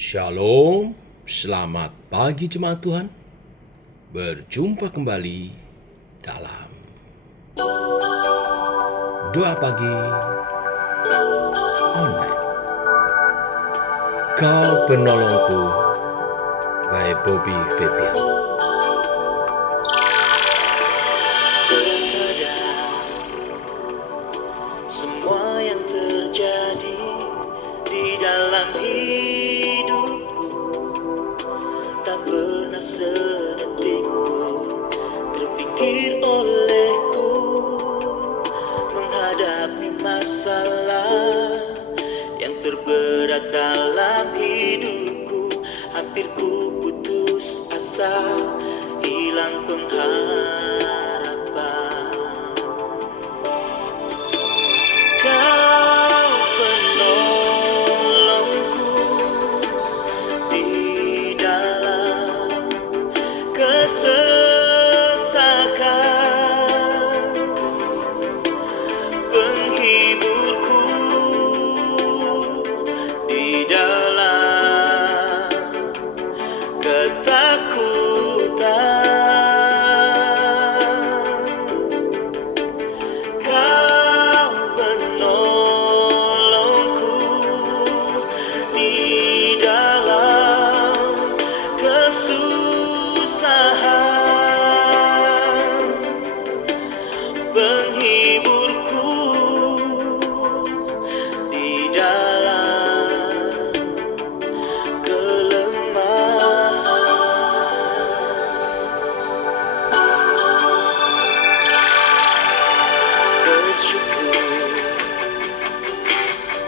Shalom, selamat pagi jemaat Tuhan. Berjumpa kembali dalam doa pagi online. Kau penolongku, by Bobby Fabian. Semua yang terjadi di dalam hidupku tak pernah sedetik pun terpikir olehku menghadapi masalah yang terberat dalam hidupku. Hampir ku putus asa, hilang pengharapan. Kau penolongku di dalam kesesakan, penghiburku di dalam ketakutan. Kau penolongku di dalam kesusahan, penghiburku di dalam kelemahan. Bersyukur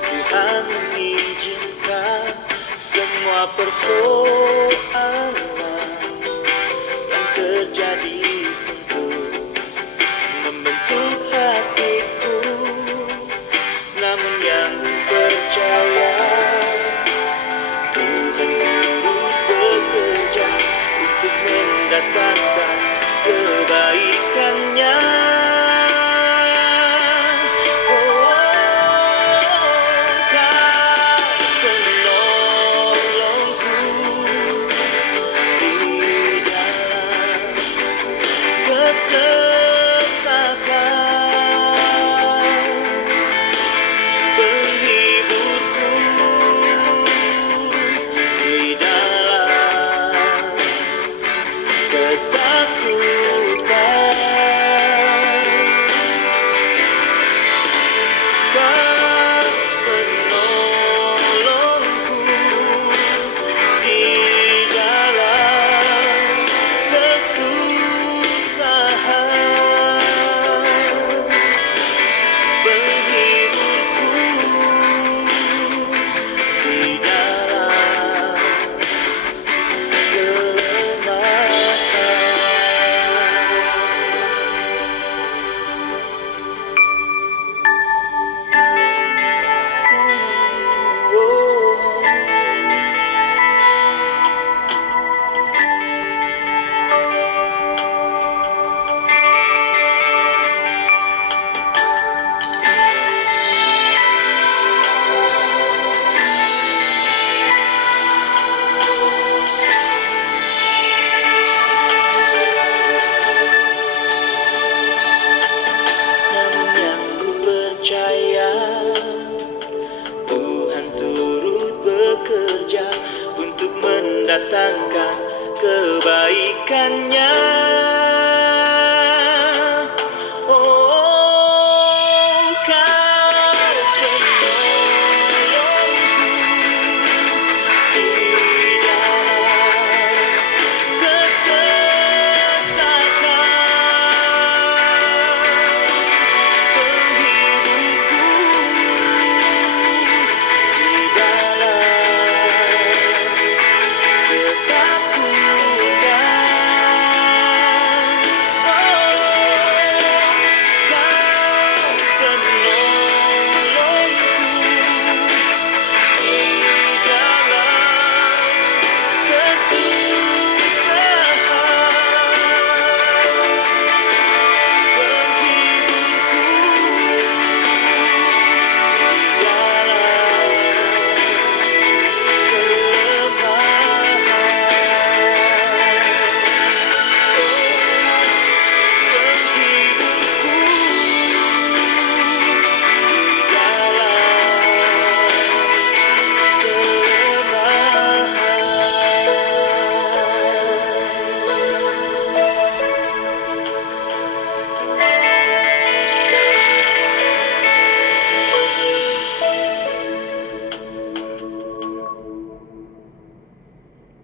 Tuhan mengizinkan semua persoalan yang terjadi untuk membentuk hatiku. Namun yang percaya Tuhan turut bekerja untuk mendatangkan kebaikannya. Namun yang ku percaya Tuhan turut bekerja untuk mendatangkan kebaikannya. Oh, Kau penolongku di dalam kesesakan, penghiburku di dalam ketakutan.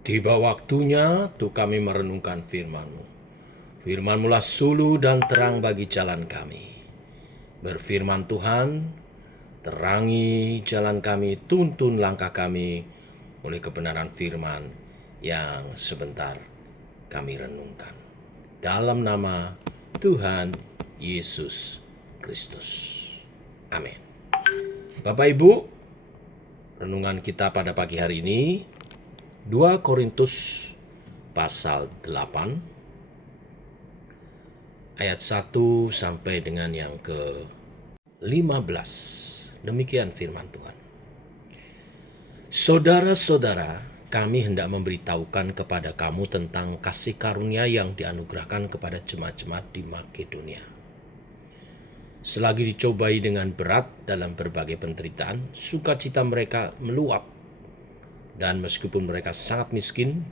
Tiba waktunya untuk kami merenungkan firman-Mu. Firman-Mu-lah suluh dan terang bagi jalan kami. Berfirman Tuhan, terangi jalan kami, tuntun langkah kami oleh kebenaran firman yang sebentar kami renungkan. Dalam nama Tuhan Yesus Kristus. Amin. Bapak Ibu, renungan kita pada pagi hari ini 2 Korintus pasal 8 ayat 1 sampai dengan yang ke-15. Demikian firman Tuhan. Saudara-saudara, kami hendak memberitahukan kepada kamu tentang kasih karunia yang dianugerahkan kepada jemaat-jemaat di Makedonia. Selagi dicobai dengan berat dalam berbagai penderitaan, sukacita mereka meluap. Dan meskipun mereka sangat miskin,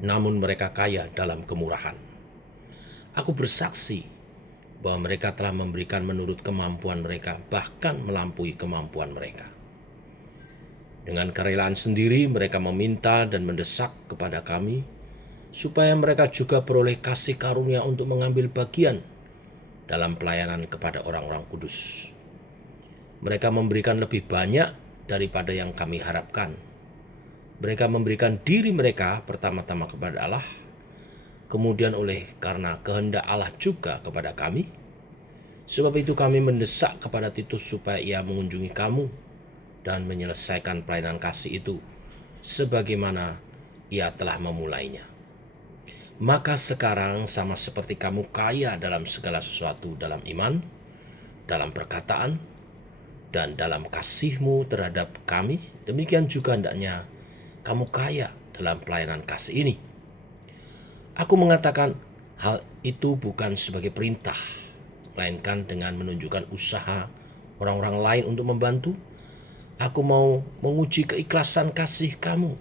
namun mereka kaya dalam kemurahan. Aku bersaksi bahwa mereka telah memberikan menurut kemampuan mereka, bahkan melampaui kemampuan mereka. Dengan kerelaan sendiri mereka meminta dan mendesak kepada kami, supaya mereka juga peroleh kasih karunia untuk mengambil bagian dalam pelayanan kepada orang-orang kudus. Mereka memberikan lebih banyak daripada yang kami harapkan. Mereka memberikan diri mereka pertama-tama kepada Allah, kemudian karena kehendak Allah juga kepada kami. Sebab itu kami mendesak kepada Titus supaya ia mengunjungi kamu dan menyelesaikan pelayanan kasih itu sebagaimana ia telah memulainya. Maka sekarang sama seperti kamu kaya dalam segala sesuatu, dalam iman, dalam perkataan, dan dalam kasihmu terhadap kami, demikian juga hendaknya kamu kaya dalam pelayanan kasih ini. Aku mengatakan hal itu bukan sebagai perintah, melainkan dengan menunjukkan usaha orang-orang lain untuk membantu. Aku mau menguji keikhlasan kasih kamu,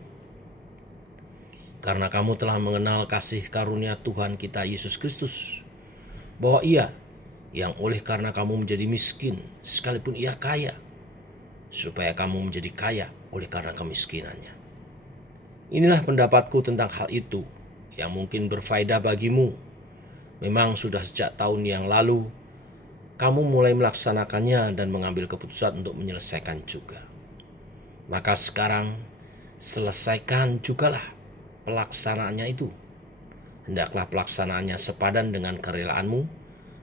karena kamu telah mengenal kasih karunia Tuhan kita Yesus Kristus, bahwa Ia yang oleh karena kamu menjadi miskin, sekalipun Ia kaya, supaya kamu menjadi kaya oleh karena kemiskinannya. Inilah pendapatku tentang hal itu yang mungkin berfaedah bagimu. Memang sudah sejak tahun yang lalu kamu mulai melaksanakannya dan mengambil keputusan untuk menyelesaikan juga. Maka sekarang selesaikan jugalah pelaksanaannya itu. Hendaklah pelaksanaannya sepadan dengan kerelaanmu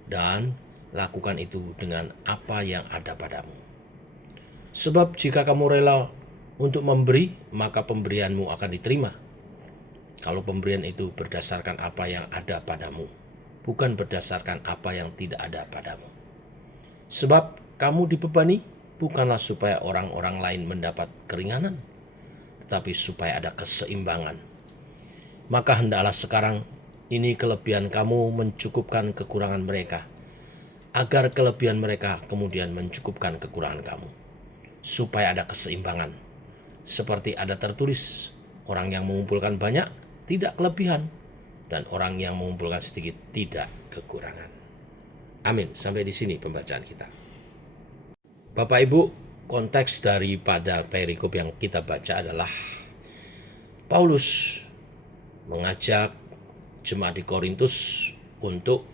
dan lakukan itu dengan apa yang ada padamu. Sebab jika kamu rela untuk memberi, maka pemberianmu akan diterima. Kalau pemberian itu berdasarkan apa yang ada padamu, bukan berdasarkan apa yang tidak ada padamu. Sebab kamu dibebani bukanlah supaya orang-orang lain mendapat keringanan, tetapi supaya ada keseimbangan. Maka hendaklah sekarang ini kelebihan kamu mencukupkan kekurangan mereka, agar kelebihan mereka kemudian mencukupkan kekurangan kamu, supaya ada keseimbangan. Seperti ada tertulis, orang yang mengumpulkan banyak tidak kelebihan, dan orang yang mengumpulkan sedikit tidak kekurangan. Amin. Sampai di sini pembacaan kita. Bapak Ibu, konteks daripada perikop yang kita baca adalah Paulus mengajak jemaat di Korintus untuk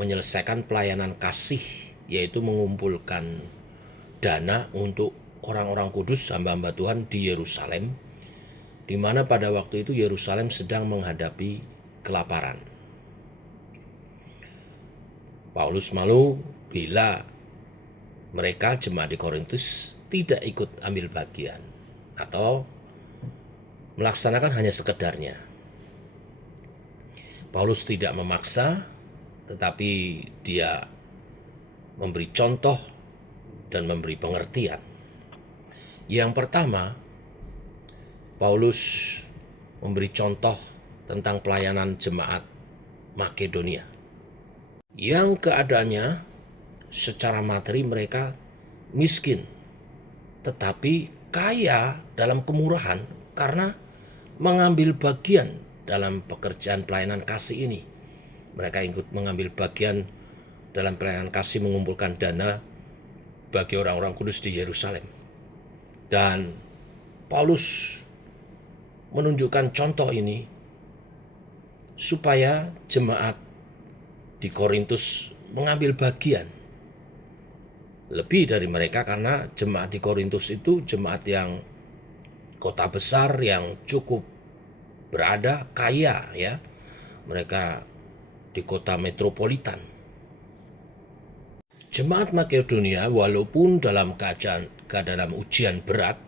menyelesaikan pelayanan kasih, yaitu mengumpulkan dana untuk orang-orang kudus, hamba-hamba Tuhan di Yerusalem, di mana pada waktu itu Yerusalem sedang menghadapi kelaparan. Paulus malu bila mereka jemaat di Korintus tidak ikut ambil bagian atau melaksanakan hanya sekedarnya. Paulus tidak memaksa, tetapi dia memberi contoh dan memberi pengertian. Yang pertama, Paulus memberi contoh tentang pelayanan jemaat Makedonia, yang keadaannya secara materi mereka miskin, tetapi kaya dalam kemurahan karena mengambil bagian dalam pekerjaan pelayanan kasih ini. Mereka ikut mengambil bagian dalam pelayanan kasih, mengumpulkan dana bagi orang-orang kudus di Yerusalem. Dan Paulus menunjukkan contoh ini supaya jemaat di Korintus mengambil bagian lebih dari mereka, karena jemaat di Korintus itu jemaat yang kota besar yang cukup berada, kaya ya. Mereka di kota metropolitan. Jemaat Makedonia walaupun dalam dalam ujian berat,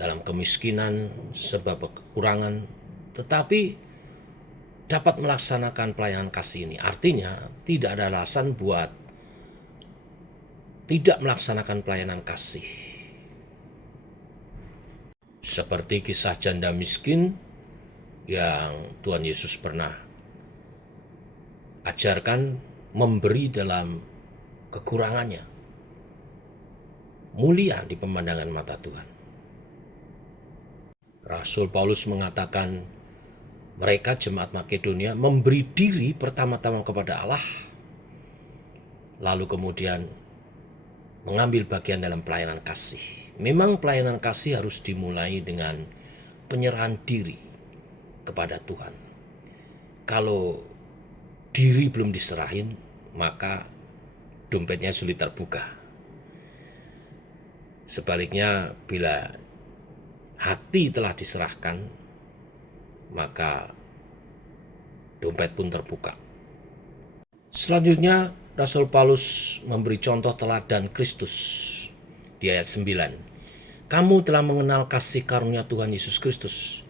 dalam kemiskinan sebab kekurangan, tetapi dapat melaksanakan pelayanan kasih ini. Artinya tidak ada alasan buat tidak melaksanakan pelayanan kasih. Seperti kisah janda miskin yang Tuhan Yesus pernah ajarkan, memberi dalam kekurangannya, mulia di pemandangan mata Tuhan. Rasul Paulus mengatakan mereka jemaat Makedonia memberi diri pertama-tama kepada Allah, lalu kemudian mengambil bagian dalam pelayanan kasih. Memang pelayanan kasih harus dimulai dengan penyerahan diri kepada Tuhan. Kalau diri belum diserahin, maka dompetnya sulit terbuka. Sebaliknya, bila hati telah diserahkan, maka dompet pun terbuka. Selanjutnya, Rasul Paulus memberi contoh teladan Kristus di ayat 9. Kamu telah mengenal kasih karunia Tuhan Yesus Kristus,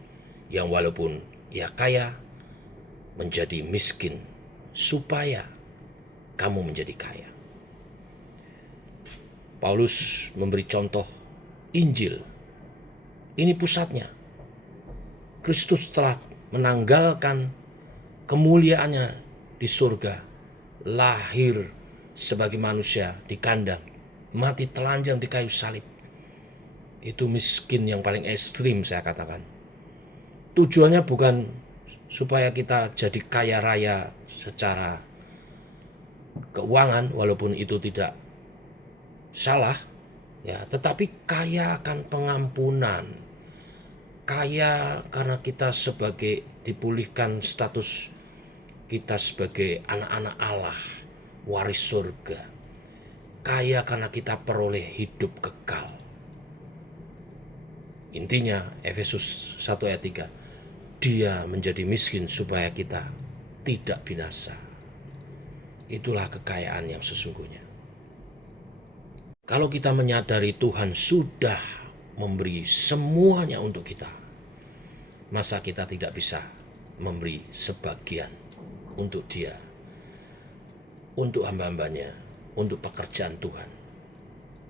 yang walaupun ia kaya, menjadi miskin, supaya kamu menjadi kaya. Paulus memberi contoh Injil. Ini pusatnya. Kristus telah menanggalkan kemuliaannya di surga, lahir sebagai manusia di kandang, mati telanjang di kayu salib. Itu miskin yang paling ekstrim, saya katakan. Tujuannya bukan supaya kita jadi kaya raya secara keuangan, walaupun itu tidak salah, ya, tetapi kaya akan pengampunan, kaya karena kita sebagai dipulihkan status kita sebagai anak-anak Allah, waris surga. Kaya karena kita peroleh hidup kekal. Intinya Efesus 1 ayat 3, dia menjadi miskin supaya kita tidak binasa. Itulah kekayaan yang sesungguhnya. Kalau kita menyadari Tuhan sudah memberi semuanya untuk kita, masa kita tidak bisa memberi sebagian untuk Dia, untuk hamba-hambanya, untuk pekerjaan Tuhan,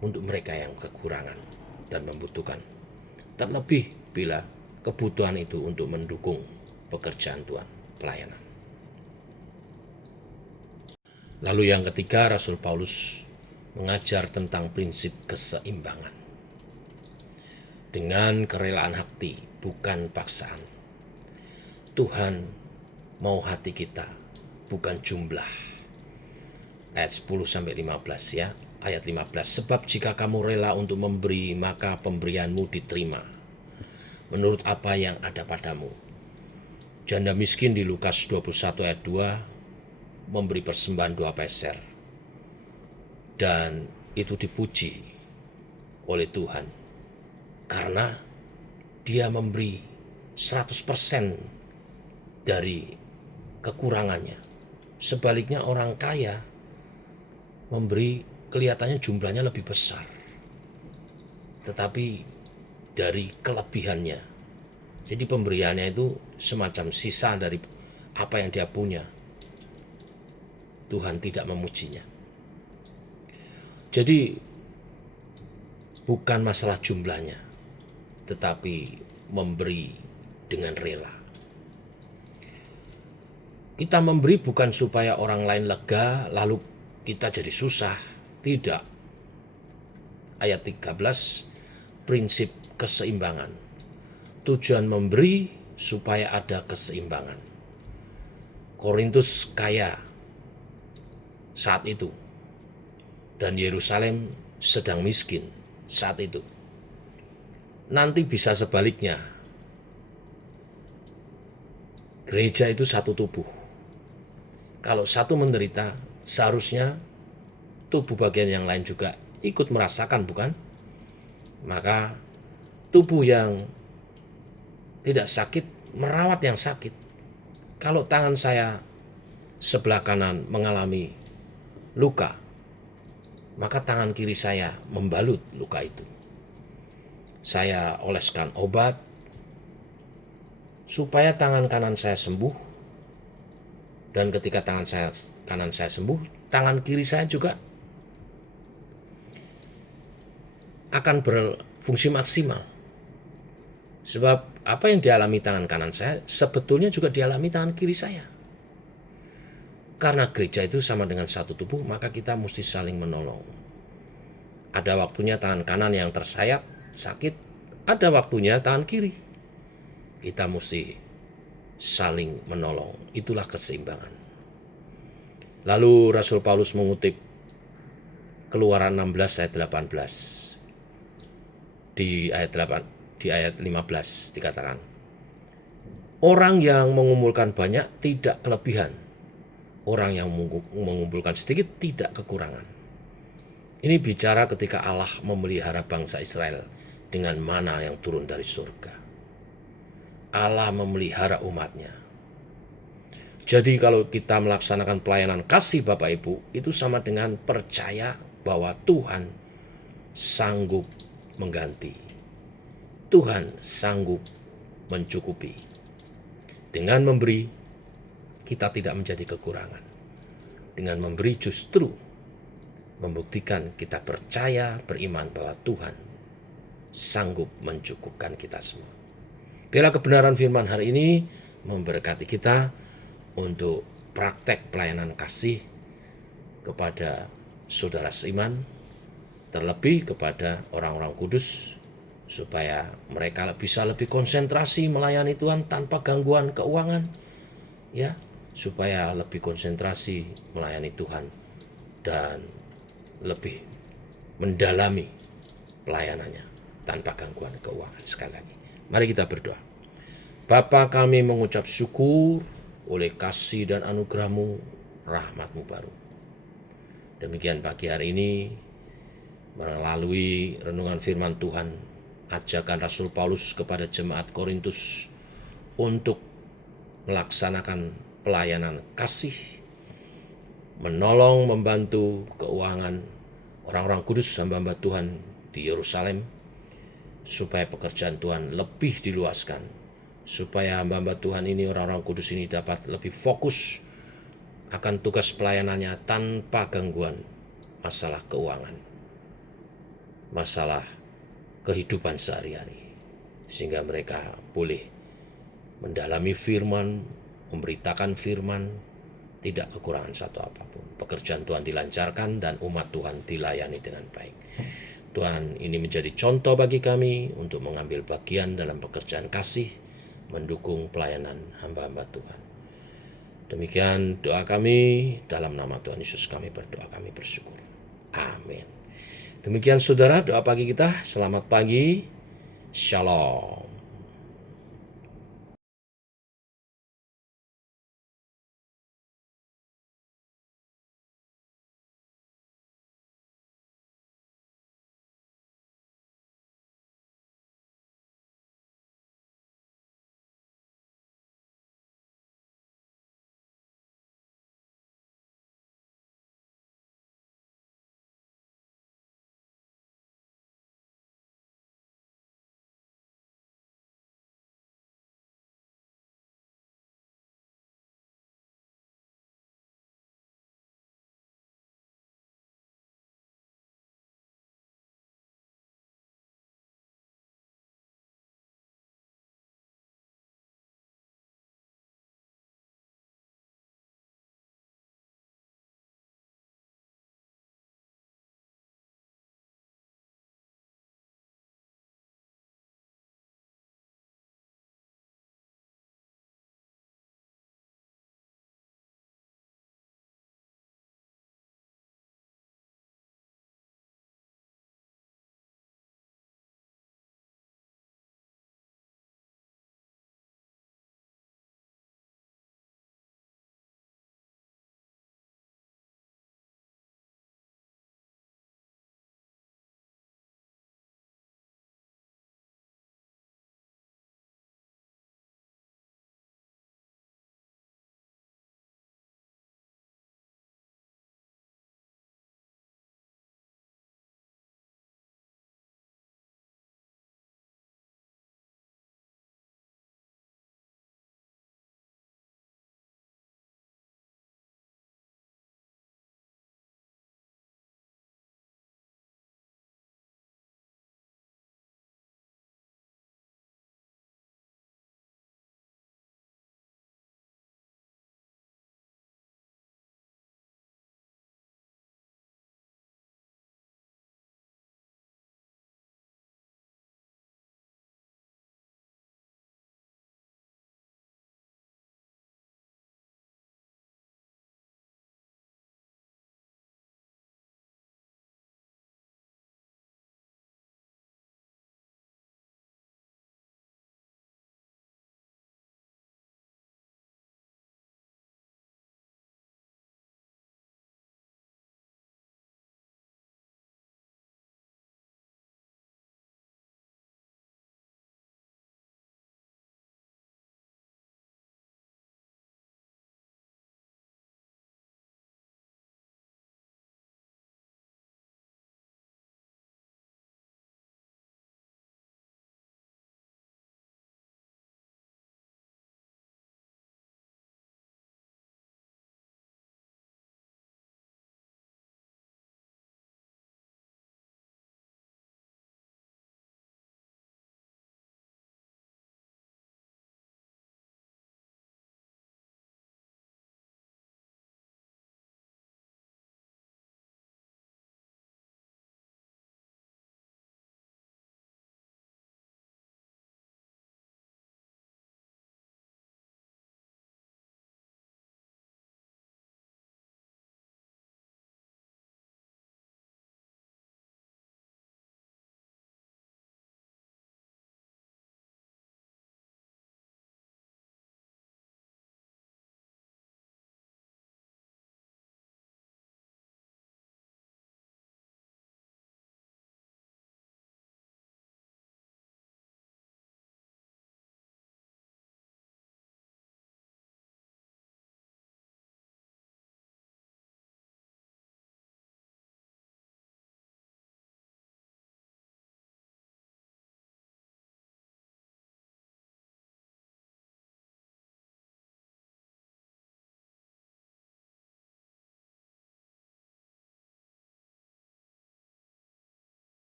untuk mereka yang kekurangan dan membutuhkan. Terlebih bila kebutuhan itu untuk mendukung pekerjaan Tuhan, pelayanan. Lalu yang ketiga, Rasul Paulus mengajar tentang prinsip keseimbangan. Dengan kerelaan hati, bukan paksaan. Tuhan mau hati kita, bukan jumlah. Ayat 10-15 ya. Ayat 15, sebab jika kamu rela untuk memberi, maka pemberianmu diterima menurut apa yang ada padamu. Janda miskin di Lukas 21 ayat 2 memberi persembahan 2 peser. Dan itu dipuji oleh Tuhan karena dia memberi 100% dari kekurangannya. Sebaliknya orang kaya memberi kelihatannya jumlahnya lebih besar, tetapi dari kelebihannya. Jadi pemberiannya itu semacam sisa dari apa yang dia punya. Tuhan tidak memujinya. Jadi bukan masalah jumlahnya, tetapi memberi dengan rela. Kita memberi bukan supaya orang lain lega lalu kita jadi susah. Tidak. Ayat 13, prinsip keseimbangan. Tujuan memberi supaya ada keseimbangan. Korintus kaya saat itu, dan Yerusalem sedang miskin saat itu. Nanti bisa sebaliknya, Gereja itu satu tubuh. Kalau satu menderita, seharusnya tubuh bagian yang lain juga ikut merasakan, bukan? Maka tubuh yang tidak sakit merawat yang sakit. Kalau tangan saya sebelah kanan mengalami luka, maka tangan kiri saya membalut luka itu. Saya oleskan obat supaya tangan kanan saya sembuh, dan ketika tangan kanan saya sembuh, tangan kiri saya juga akan berfungsi maksimal. Sebab apa yang dialami tangan kanan saya sebetulnya juga dialami tangan kiri saya. Karena gereja itu sama dengan satu tubuh, maka kita mesti saling menolong. Ada waktunya tangan kanan yang tersayat, sakit, ada waktunya tangan kiri. Kita mesti saling menolong. Itulah keseimbangan. Lalu Rasul Paulus mengutip Keluaran 16 ayat 18. Di ayat 15 dikatakan, orang yang mengumpulkan banyak tidak kelebihan, orang yang mengumpulkan sedikit tidak kekurangan. Ini bicara ketika Allah memelihara bangsa Israel dengan mana yang turun dari surga. Allah memelihara umatnya. Jadi kalau kita melaksanakan pelayanan kasih Bapak Ibu, itu sama dengan percaya bahwa Tuhan sanggup mengganti. Tuhan sanggup mencukupi. Dengan memberi, kita tidak menjadi kekurangan. Dengan memberi justru membuktikan kita percaya, beriman bahwa Tuhan sanggup mencukupkan kita semua. Biarlah kebenaran firman hari ini memberkati kita untuk praktek pelayanan kasih kepada saudara seiman, terlebih kepada orang-orang kudus, supaya mereka bisa lebih konsentrasi melayani Tuhan tanpa gangguan keuangan, ya, supaya lebih konsentrasi melayani Tuhan dan lebih mendalami pelayanannya tanpa gangguan keuangan. Sekali lagi, mari kita berdoa. Bapa, kami mengucap syukur oleh kasih dan anugerah-Mu, rahmat-Mu baru. Demikian pagi hari ini, melalui renungan firman Tuhan, ajakan Rasul Paulus kepada jemaat Korintus untuk melaksanakan pelayanan kasih, menolong, membantu keuangan orang-orang kudus, hamba-hamba Tuhan di Yerusalem, supaya pekerjaan Tuhan lebih diluaskan, supaya hamba-hamba Tuhan ini, orang-orang kudus ini dapat lebih fokus akan tugas pelayanannya tanpa gangguan masalah keuangan, masalah kehidupan sehari-hari, sehingga mereka boleh mendalami firman, memberitakan firman, tidak kekurangan satu apapun. Pekerjaan Tuhan dilancarkan dan umat Tuhan dilayani dengan baik. Tuhan, ini menjadi contoh bagi kami untuk mengambil bagian dalam pekerjaan kasih, mendukung pelayanan hamba-hamba Tuhan. Demikian doa kami, dalam nama Tuhan Yesus kami berdoa, kami bersyukur. Amin. Demikian saudara doa pagi kita. Selamat pagi. Shalom.